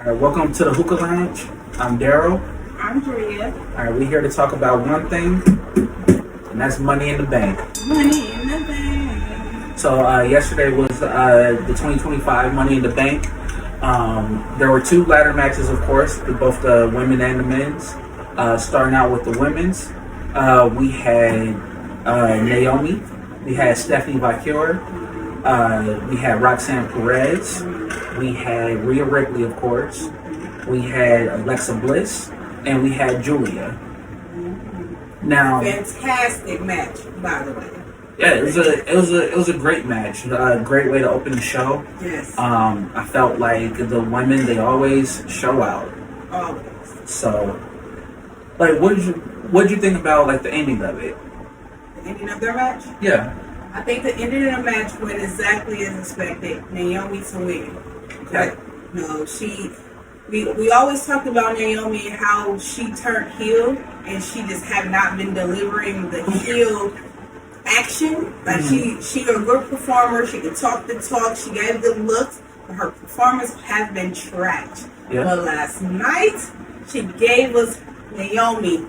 All right, welcome to the Hookah Lounge. I'm Daryl. I'm Drea. All right, we're here to talk about one thing, and that's Money in the Bank. Money in the bank. So yesterday was the 2025 Money in the Bank. There were two ladder matches, of course, both the women and the men's. Starting out with the women's, we had Naomi, we had Stephanie Vaquer, we had Roxanne Perez, we had Rhea Ripley, of course, we had Alexa Bliss, and we had Julia. Now, fantastic match, by the way. yeah, it was a great match. A great way to open the show. Yes. I felt like the women, they always show out. Always. So, like, what did you think about like the ending of it? The ending of their match? Yeah. I think the ending of the match went exactly as expected. Naomi to win. Okay. No, we always talked about Naomi and how she turned heel, and she just have not been delivering the heel action. Like she a good performer. She can talk the talk. She gave good looks, but her performance has been trash. Yeah. But last night she gave us Naomi,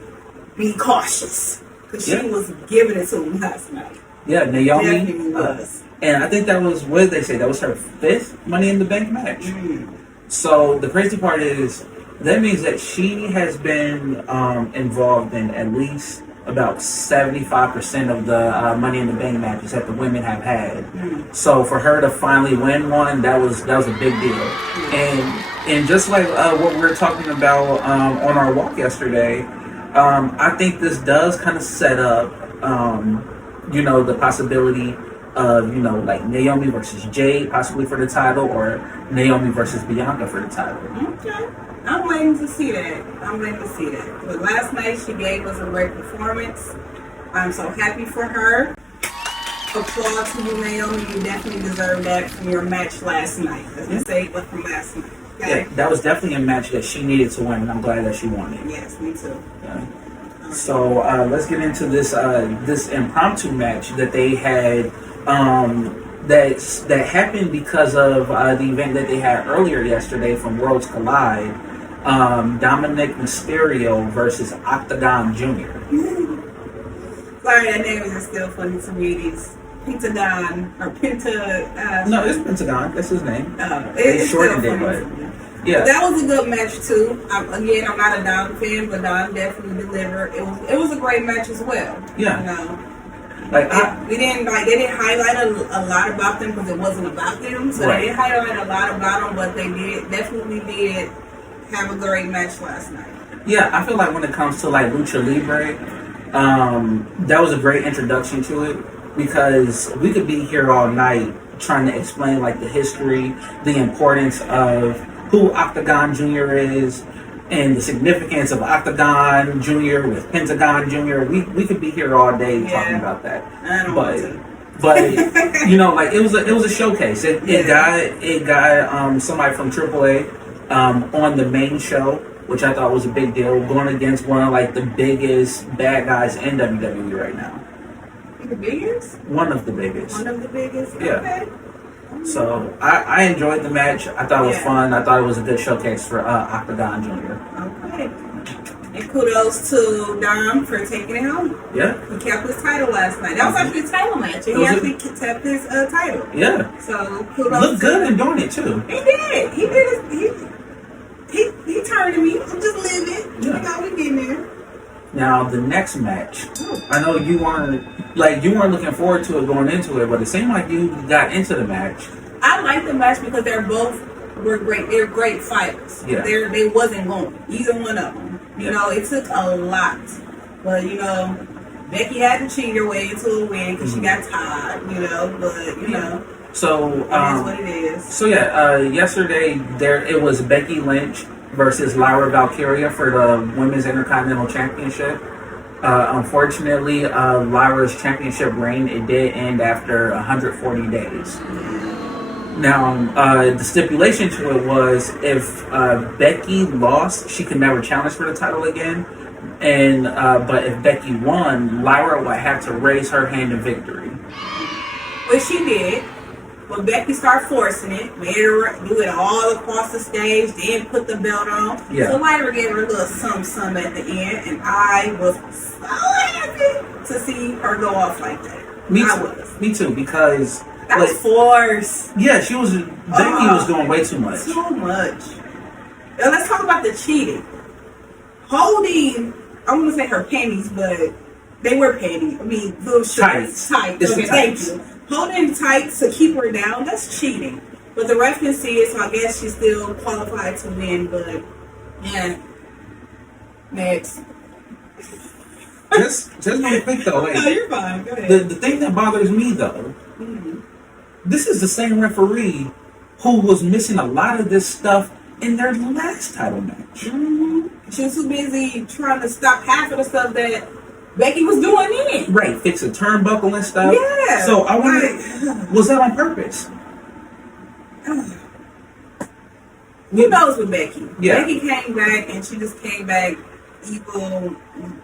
be cautious, because she was giving it to him last night. Yeah, Naomi Definitely was. and I think that was, what did they say? That was her fifth Money in the Bank match. So the crazy part is that means that she has been involved in at least about 75% of the Money in the Bank matches that the women have had. So for her to finally win one, that was a big deal. And just like what we were talking about on our walk yesterday, I think this does kind of set up, the possibility of, like Naomi versus Jade possibly for the title, or Naomi versus Bianca for the title. Okay. I'm waiting to see that. But last night she gave us a great performance. I'm so happy for her. Applause to you, Naomi. You definitely deserve that from your match last night. As we say, but from last night. Okay? Yeah, that was definitely a match that she needed to win, and I'm glad that she won it. Yes, me too. Yeah. So let's get into this this impromptu match that they had. That happened because of the event that they had earlier yesterday from Worlds Collide. Dominic Mysterio versus Octagon Jr. Sorry, that name is still funny to me. These Pentagon or Penta. No, it's Pentagon. That's his name. It's shortened still it, funny but to me. yeah, But that was a good match too. I'm not a Dom fan, but Dom definitely delivered. It was a great match as well. Yeah. They didn't highlight a lot about them because it wasn't about them. So they didn't highlight a lot about them, but they definitely did have a great match last night. Yeah, I feel like when it comes to like Lucha Libre, that was a great introduction to it, because we could be here all night trying to explain like the history, the importance of who Octagon Jr. is, and the significance of Octagon Jr. with Pentagon Jr. We could be here all day talking about that. I don't want to. But like it was a showcase. It got somebody from AAA on the main show, which I thought was a big deal, going against one of like the biggest bad guys in WWE right now. The biggest? One of the biggest. One of the biggest? Yeah. Okay. So I enjoyed the match. I thought it was fun. I thought it was a good showcase for Octagon Jr. Okay. And kudos to Dom for taking it home. Yeah. He kept his title last night. That was actually a title match. And he actually kept his title. Yeah. So kudos. Looked good in doing it too. He did. He turned to me. I'm just living. Yeah. We getting there. Now the next match, I know you weren't looking forward to it going into it, but it seemed like you got into the match. I like the match because they're both were great. They're great fighters. Yeah. They wasn't going either one of them. It took a lot, but Becky had to cheat her way into a win because she got tired. So it is what it is. So yesterday it was Becky Lynch versus Lyra Valkyria for the Women's Intercontinental Championship. Unfortunately, Lyra's championship reign, it did end after 140 days. Now, the stipulation to it was if Becky lost, she could never challenge for the title again. And but if Becky won, Lyra would have to raise her hand in victory. Which she did. But Becky started forcing it, made her do it all across the stage, then put the belt on. Yeah. So Lyra gave her a little something at the end, and I was so happy to see her go off like that. Me I too. was. Me too, because That was force. yeah, Becky was doing way too much. Too much. Now let's talk about the cheating. Holding, I want to say her panties, but they were panties. I mean, little shorts. Tight. It's Okay, the thank tights. you. Holding tight to keep her down, that's cheating. But the ref can see it, so I guess she's still qualified to win, but yeah. Next. Just real quick though, No, like, you're fine. Go ahead. the thing that bothers me though, this is the same referee who was missing a lot of this stuff in their last title match. She was too busy trying to stop half of the stuff that Becky was doing in. Right, fix a turnbuckle and stuff. Yeah. So I wonder, was that on purpose? Who knows with Becky? Yeah. Becky came back and she just came back evil.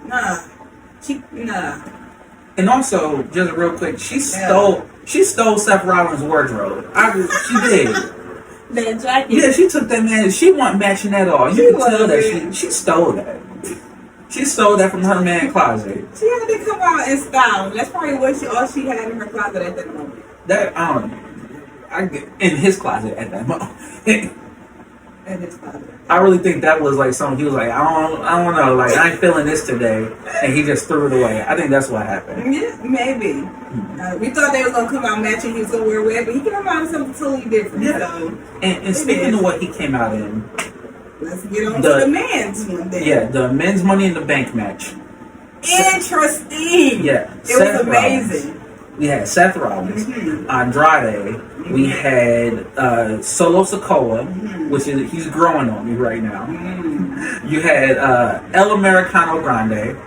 Nah. And also, just real quick, she stole Seth Rollins' wardrobe. She did. That jacket. Yeah, she took that man. She wasn't matching at all. She You can tell wasn't. that she stole that. She stole that from her man closet. She had to come out in style. That's probably what all she had in her closet at that moment. That in his closet at that moment. In his closet. I really think that was like something he was like, I don't know, like I ain't feeling this today, and he just threw it away. I think that's what happened. Yeah, maybe. We thought they was gonna come out matching. He was gonna wear red, but he came out in something totally different. Yeah. So And speaking of what he came out in, let's get on to the men's one then. yeah, the men's Money in the Bank match. Interesting. Yeah, It Seth was amazing. Rollins. We had Seth Rollins, Mm-hmm. Andrade. We had Solo Sikoa, which is he's growing on me right now. You had El Americano Grande.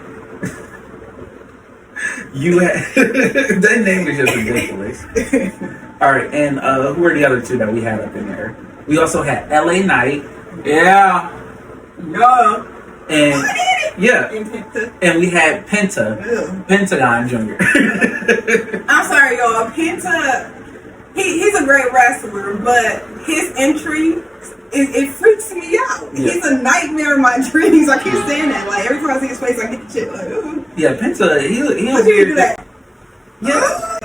You had that name is just ridiculous. All right, and who are the other two that we had up in there? We also had LA Knight. Yeah. Yeah. And yeah. And we had Pentagon Jr. I'm sorry, y'all. Penta, he's a great wrestler, but his entry, it freaks me out. Yeah. He's a nightmare in my dreams. I keep saying that. Like, every time I see his face, I get the shit like, ooh. Yeah, Penta, he'll How do you do that? Yeah.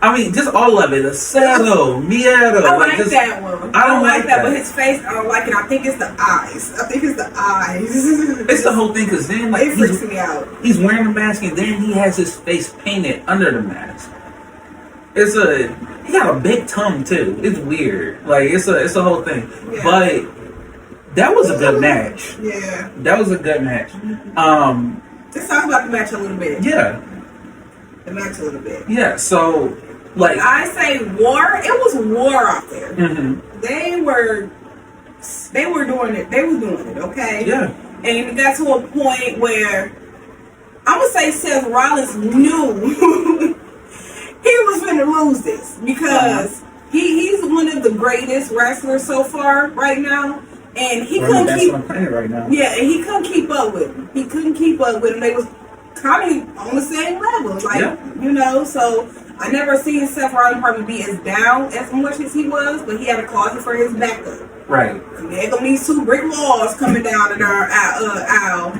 I mean, just all of it. Acero, Miedo. I like that one. I don't like that. But his face, I don't like it. I think it's the eyes. It's the whole thing, because then, like, It freaks me out. he's wearing the mask, and then he has his face painted under the mask. He got a big tongue, too. It's weird. Like, it's a whole thing. Yeah. But that was a good match. Yeah. That was a good match. Let's talk about the match a little bit. Yeah. The match a little bit. Yeah, so, like... I say war. It was war out there. Mm-hmm. They were doing it. They were doing it, okay? Yeah. And it got to a point where I'm gonna say Seth Rollins knew he was gonna lose this because he's one of the greatest wrestlers so far right now, and he couldn't that's keep. what I'm playing right now. Yeah, and he couldn't keep up with him. He couldn't keep up with him. They was kind of on the same level, like you know. So I never seen Seth Rollins probably be as down as much as he was, but he had a closet for his backup. Right. And there go these two brick walls coming down in our aisle.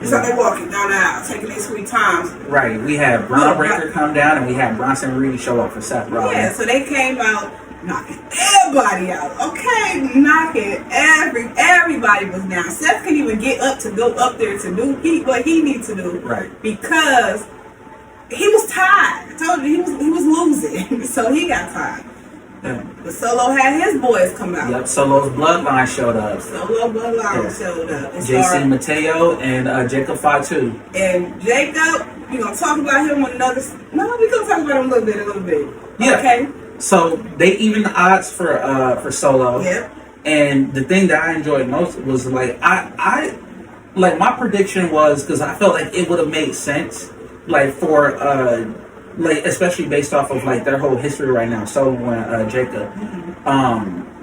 It's like they walking down the aisle, taking their sweet times. Right. We had Braun Breaker come down, and we had Bronson Reed show up for Seth Rollins. Yeah, so they came out knocking everybody out. Okay, knocking everybody was down. Seth couldn't even get up to go up there to do what he needs to do. Right. Because he was tired. I told you he was losing, so he got tired. Yeah. But Solo had his boys come out. Yep. Solo's bloodline showed up. Solo Bloodline showed up. And JC Mateo and Jacob Fatu. And Jacob, we're gonna talk about him on another. No, we're gonna talk about him a little bit. Yeah. Okay. So they evened the odds for Solo. Yep. And the thing that I enjoyed most was like I like my prediction was, because I felt like it would have made sense, like for like especially based off of like their whole history right now. So when Jacob,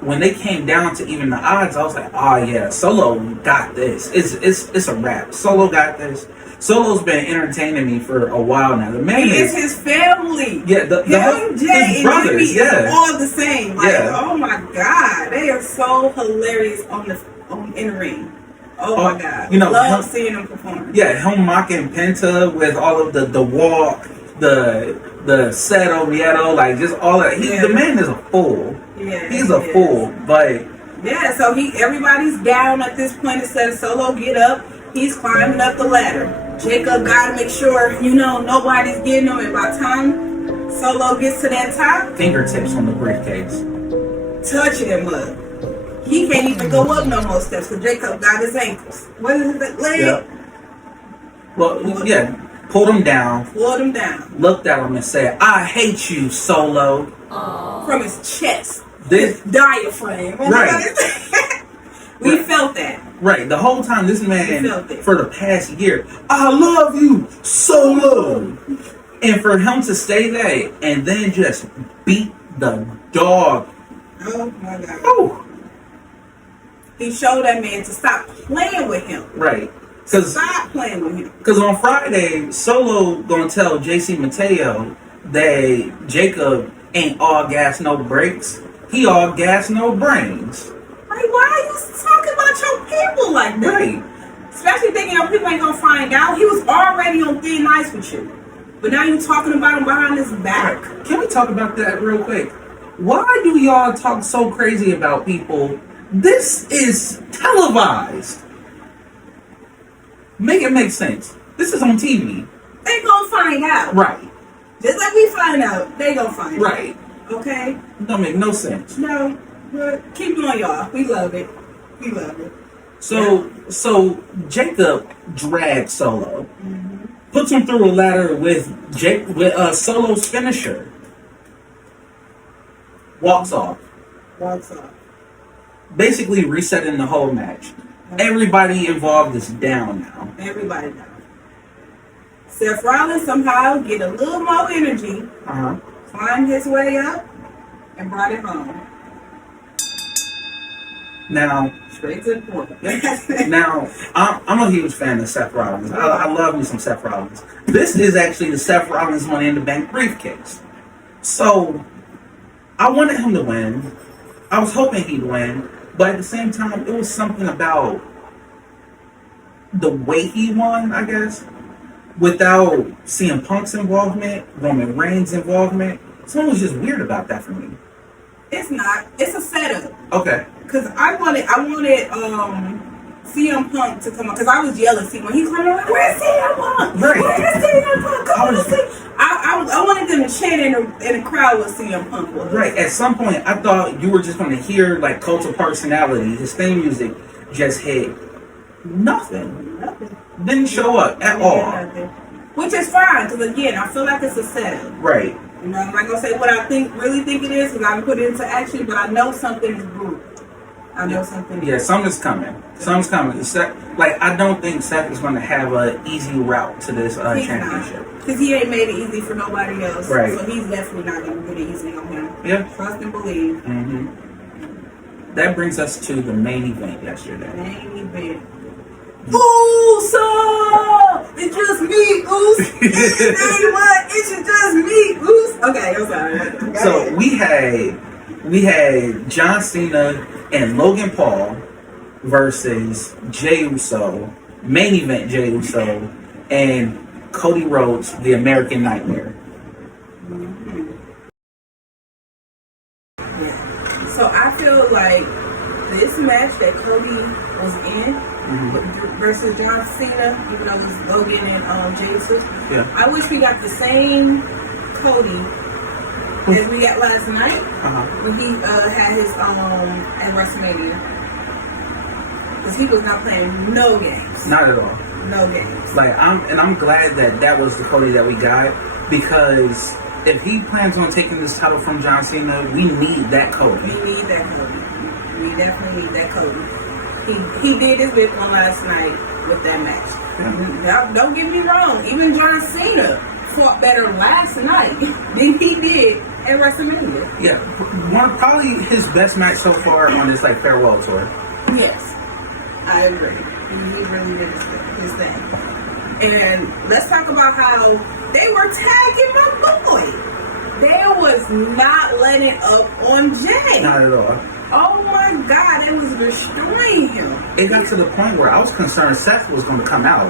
when they came down to even the odds, I was like, oh yeah, Solo got this. It's a wrap. Solo got this. Solo's been entertaining me for a while now. The man He is is his family. yeah, Him, Jay, his and brothers, Jimmy is yeah. all the same. Like, Yeah. oh my God, they are so hilarious in the ring. Oh my God, you know, love seeing them perform. Yeah, him mocking Penta with all of the walk, the Cero Miedo, like just all that. The man is a fool. Yeah, He's a fool, but yeah. So everybody's down at this point. Instead of Solo get up, he's climbing up the ladder. Jacob got to make sure nobody's getting him. And by the time Solo gets to that top, fingertips on the briefcase, touching him up. He can't even go up no more steps because Jacob got his ankles. What is it, leg? Yep. Well, yeah, pulled him down. Pulled him down. Looked at him and said, "I hate you, Solo." From his chest. This diaphragm. right. We felt that. Right. The whole time, this man felt it. for the past year, I love you, Solo. And for him to say that and then just beat the dog. Oh my God. Oh. He showed that man to stop playing with him. Right. Stop playing with him. Because on Friday, Solo gonna tell JC Mateo that Jacob ain't all gas, no brakes. He all gas, no brains. Like, why are you talking about your people like that? Right. Especially thinking people ain't gonna find out. He was already on thin ice with you. But now you talking about him behind his back? Right. Can we talk about that real quick? Why do y'all talk so crazy about people? This is televised. Make it make sense. This is on TV. They gonna find out. Right. Just like we find out, they gonna find out. Right. Okay? Don't make no sense. No. But keep going, y'all. We love it. We love it. So Jacob dragged Solo. Puts him through a ladder with Solo's finisher. Walks off. Walks off. Basically resetting the whole match. Everybody involved is down now. Everybody knows. Seth Rollins somehow get a little more energy, climbed his way up, and brought it home. Now, straight to the point. Now, I'm a huge fan of Seth Rollins. I love me some Seth Rollins. This is actually the Seth Rollins Money in the Bank briefcase. So, I wanted him to win. I was hoping he'd win. But at the same time, it was something about the way he won, I guess. Without CM Punk's involvement, Roman Reigns' involvement. Something was just weird about that for me. It's not. It's a setup. Okay. Because I wanted CM Punk to come on. Because I was yelling, when he came on, where's CM Punk? Right. Where's CM Punk? I wanted them to chant in the crowd with CM Punk was. Right. At some point, I thought you were just going to hear like Cult of Personality. His theme music just hit. Nothing. Didn't show up at all. Nothing. Which is fine, because again, I feel like it's a setup. Right. I'm not gonna say what I really think it is, because I haven't put it into action, but I know something is brewing. I know something. Yeah, something's coming. Something's coming. I don't think Seth is going to have an eeasy route to this championship. Because he ain't made it easy for nobody else. Right. So he's definitely not going to put it easy on him. Yeah. Trust and believe. Mm-hmm. That brings us to the main event yesterday. Main event. Uso! It's just me, Oos. It's just me, Oos. Okay, I'm sorry. So we had John Cena and Logan Paul versus Jey Uso, main event Jey Uso, and Cody Rhodes, the American Nightmare. Yeah. So I feel like this match that Cody was in versus John Cena, even though it was Logan and Jey Uso, I wish we got the same Cody as we got last night when he had his at WrestleMania. Because he was not playing no games. Not at all. No games. I'm glad that was the Cody that we got, because if he plans on taking this title from John Cena, we need that Cody. We need that Cody. We definitely need that Cody. He did his big one last night with that match. Now, don't get me wrong. Even John Cena fought better last night than he did at WrestleMania. Yeah, probably his best match so far on his farewell tour. Yes, I agree. He really did his thing. And let's talk about how they were tagging my boy. They was not letting up on Jay. Not at all. Oh my God, it was destroying him. It got to the point where I was concerned Seth was going to come out.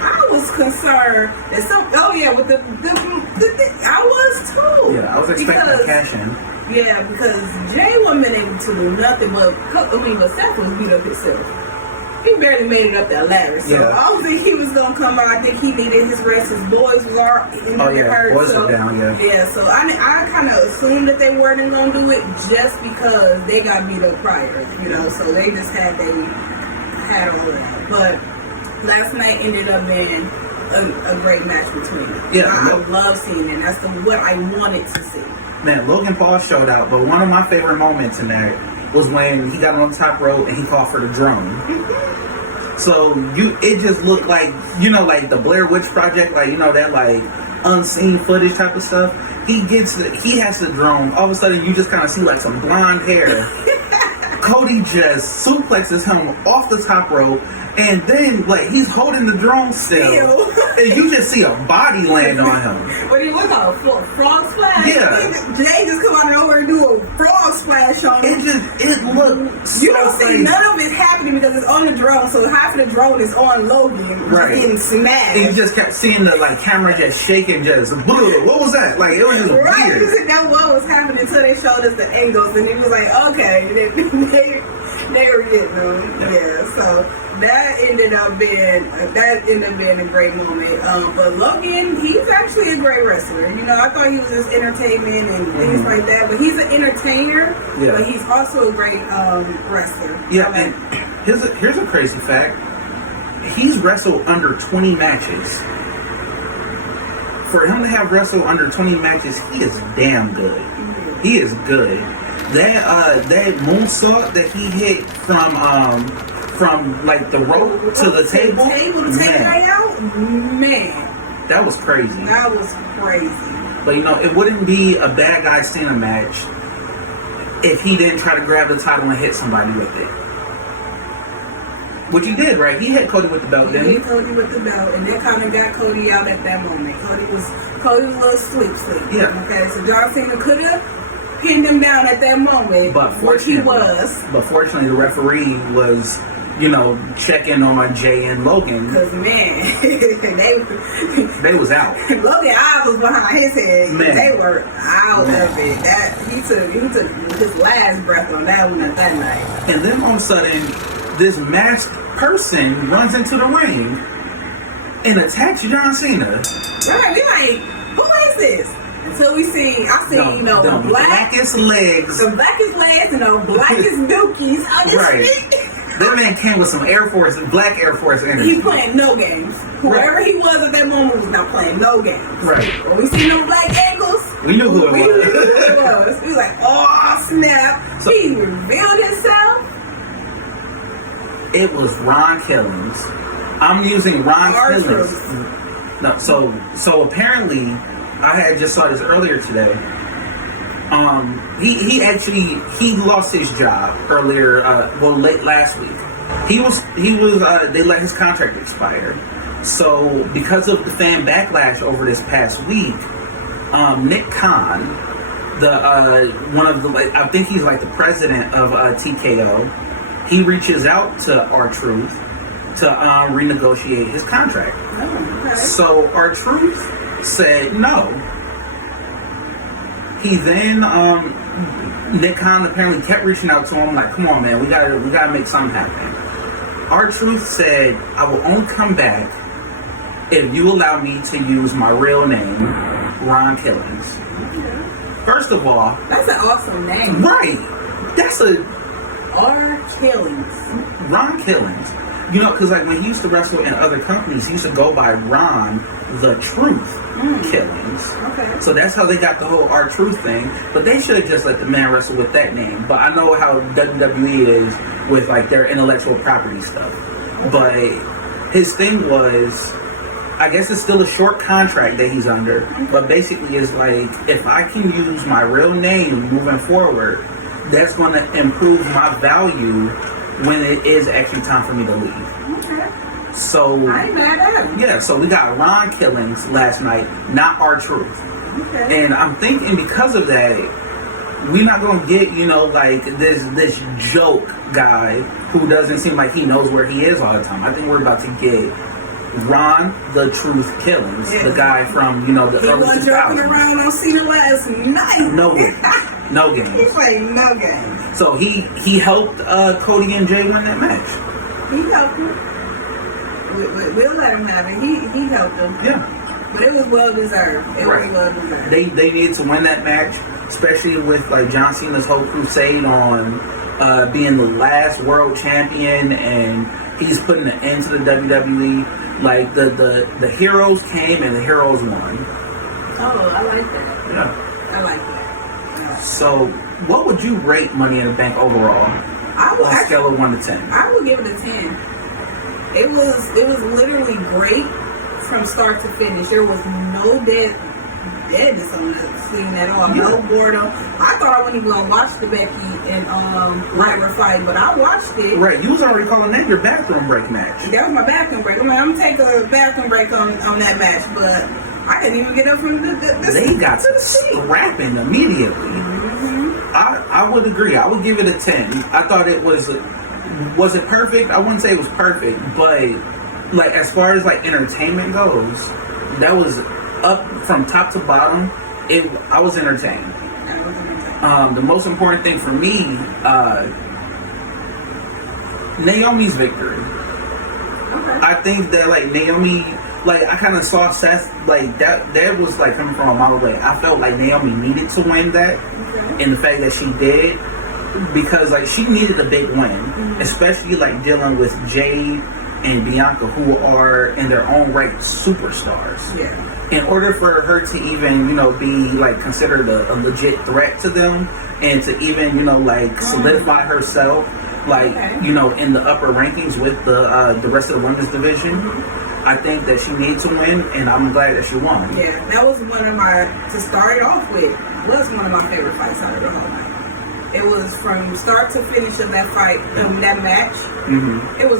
I was concerned that with the I was too. Yeah, I was expecting a cash in. Yeah, because Jay wasn't been able to do nothing but Seth was beat up himself. He barely made it up that ladder. So Yeah. I don't think he was gonna come out. I think he needed his rest. His boys was already hurt. Boys so, are down, yeah, so I kind of assumed that they weren't gonna do it just because they got beat up prior, so they just had all of that. But last night ended up being a great match between them. Yeah, I love seeing it. That's what I wanted to see. Man, Logan Paul showed out, but one of my favorite moments in that was when he got on the top rope and he called for the drone. So it just looked like, like the Blair Witch Project, like, that like unseen footage type of stuff. He has the drone. All of a sudden you just kind of see like some blonde hair. Cody just suplexes him off the top rope, and then like he's holding the drone still, and you just see a body land on him. What was that? A frog splash? Yeah. Jay just come out of nowhere and do a frog splash on him. It looked so you don't see crazy. none of it happening because it's on the drone, so half of the drone is on Logan, right, getting smashed. And you just kept seeing the like camera just shaking, just what was that? Like it was just right, weird. That what was happening until they showed us the angles, and it was like, okay, they were getting them. Yeah, so that ended up being a great moment. But Logan, he's actually a great wrestler. I thought he was just entertainment and things like that, but he's an entertainer. Yeah. But he's also a great wrestler. Yeah, and here's a crazy fact. He's wrestled under 20 matches. For him to have wrestled under 20 matches, he is damn good. Mm-hmm. He is good. That moonsault that he hit from like the rope to the table, to take the guy out, man, that was crazy. That was crazy. But it wouldn't be a bad guy Cena match if he didn't try to grab the title and hit somebody with it. Which he did, right? He hit Cody with the belt, didn't he? He hit Cody with the belt, and that kind of got Cody out at that moment. Cody was a little sleep. Yeah. Okay, so John Cena could have pinned him down at that moment, but he was. But fortunately, the referee was, checking on Jay and Logan. Because, man, they was out. Logan's eyes was behind his head. Man. They were out of it. He took his last breath on that one at that night. And then all of a sudden, this masked person runs into the ring and attacks John Cena. Right, we like, who is this? Until we see, the blackest legs. The blackest legs and the blackest dookies on his feet. That man came with some black Air Force energy. He playing no games. Whoever he was at that moment was not playing no games. Right. When we see no black ankles, we knew who it was. We was like, oh snap. So, he revealed himself. It was Ron Killings. I'm using Ron Killings. No, so apparently, I had just saw this earlier today. He lost his job earlier, late last week. They let his contract expire. So because of the fan backlash over this past week, Nick Khan, I think he's like the president of TKO, he reaches out to R-Truth to renegotiate his contract. Oh, okay. So R-Truth said no. He then, Nick Khan apparently kept reaching out to him like, come on, man, we gotta make something happen. R-Truth said, I will only come back if you allow me to use my real name, Ron Killings. Okay. First of all, that's an awesome name. Right. That's a R. Killings. Ron Killings. Because like when he used to wrestle in other companies, he used to go by Ron the Truth Killings. Okay. So that's how they got the whole R-Truth thing. But they should have just let the man wrestle with that name. But I know how WWE is with like their intellectual property stuff. But his thing was, I guess it's still a short contract that he's under. But basically it's like, if I can use my real name moving forward, that's going to improve my value when it is actually time for me to leave. Okay. So I ain't mad at him. yeah, so we got Ron Killings last night, not R-Truth. Okay. And I'm thinking because of that, we're not gonna get, like this joke guy who doesn't seem like he knows where he is all the time. I think we're about to get Ron the Truth Killings, the guy from, the He early wasn't joking 2000s. around on Cena last night. No game. No game. He played no game. So he helped Cody and Jay win that match. He helped him. We'll let him have it. He helped him. Yeah. But it was well deserved. It Right. was well deserved. They needed to win that match, especially with like John Cena's whole crusade on being the last world champion, and he's putting an end to the WWE. Like the heroes came and the heroes won. Oh, I like that. Yeah. I like that. Yeah. So, what would you rate Money in the Bank overall I would on a scale of 1 to 10? I would give it a 10. It was literally great from start to finish. There was no deadness on the scene at all. Yeah. No boredom. I thought I wasn't even gonna watch the Becky and Lyra fight, but I watched it. Right, you was already calling that your bathroom break match. That was my bathroom break. I'm like, I'm gonna take a bathroom break on that match, but I couldn't even get up from the They got to the seat. scrapping immediately. Mm-hmm. I would agree. I would give it a 10. I thought it was it perfect? I wouldn't say it was perfect, but like as far as like entertainment goes, that was up from top to bottom. I was entertained. The most important thing for me, Naomi's victory. Okay. I think that like Naomi, like I kind of saw Seth like that was like coming from a model way. I felt like Naomi needed to win that, Okay. and the fact that she did, because like she needed a big win, especially like dealing with Jade and Bianca, who are in their own right superstars. Yeah. In order for her to even, be like considered a legit threat to them, and to even, like solidify herself, like, Okay. in the upper rankings with the rest of the women's division, I think that she needs to win, and I'm glad that she won. Yeah, that was one of to start it off with, was one of my favorite fights out of the whole night. It was from start to finish of that fight, that match. Mm-hmm. That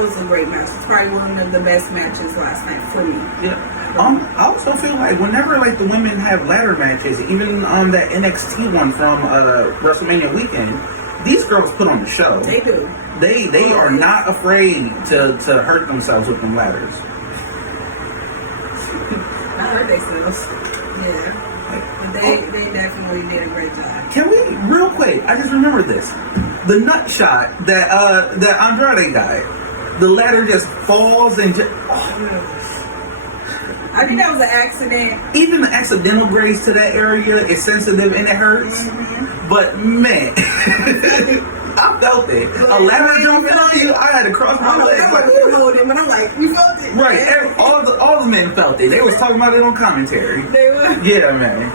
was a great match. It's probably one of the best matches last night for me. Yeah. I also feel like whenever like the women have ladder matches, even on that NXT one from WrestleMania weekend, these girls put on the show. They do. They are not afraid to hurt themselves with them ladders. I heard they sells. Yeah. But they definitely did a great job. Can we, real quick, I just remembered this. The nut shot that Andrade got, the ladder just falls and I think that was an accident. even the accidental graze to that area is sensitive and it hurts. But man, I felt it. A ladder jumping on you, I had to cross my legs. I wasn't holding, but I'm like, we felt it. Right, all the men felt it. They was talking about it on commentary. They were. Yeah, man.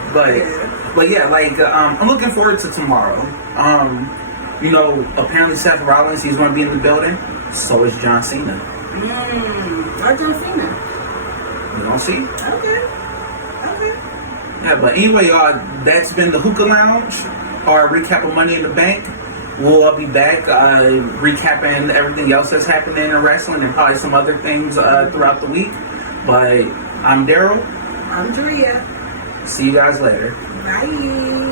But yeah, like I'm looking forward to tomorrow. Apparently Seth Rollins, he's going to be in the building. So is John Cena. Or John Cena. You don't see? Okay. Yeah, but anyway, y'all, that's been the Hookah Lounge, our recap of Money in the Bank. We'll be back recapping everything else that's happening in wrestling and probably some other things throughout the week. But I'm Daryl. I'm Drea. See you guys later. Bye.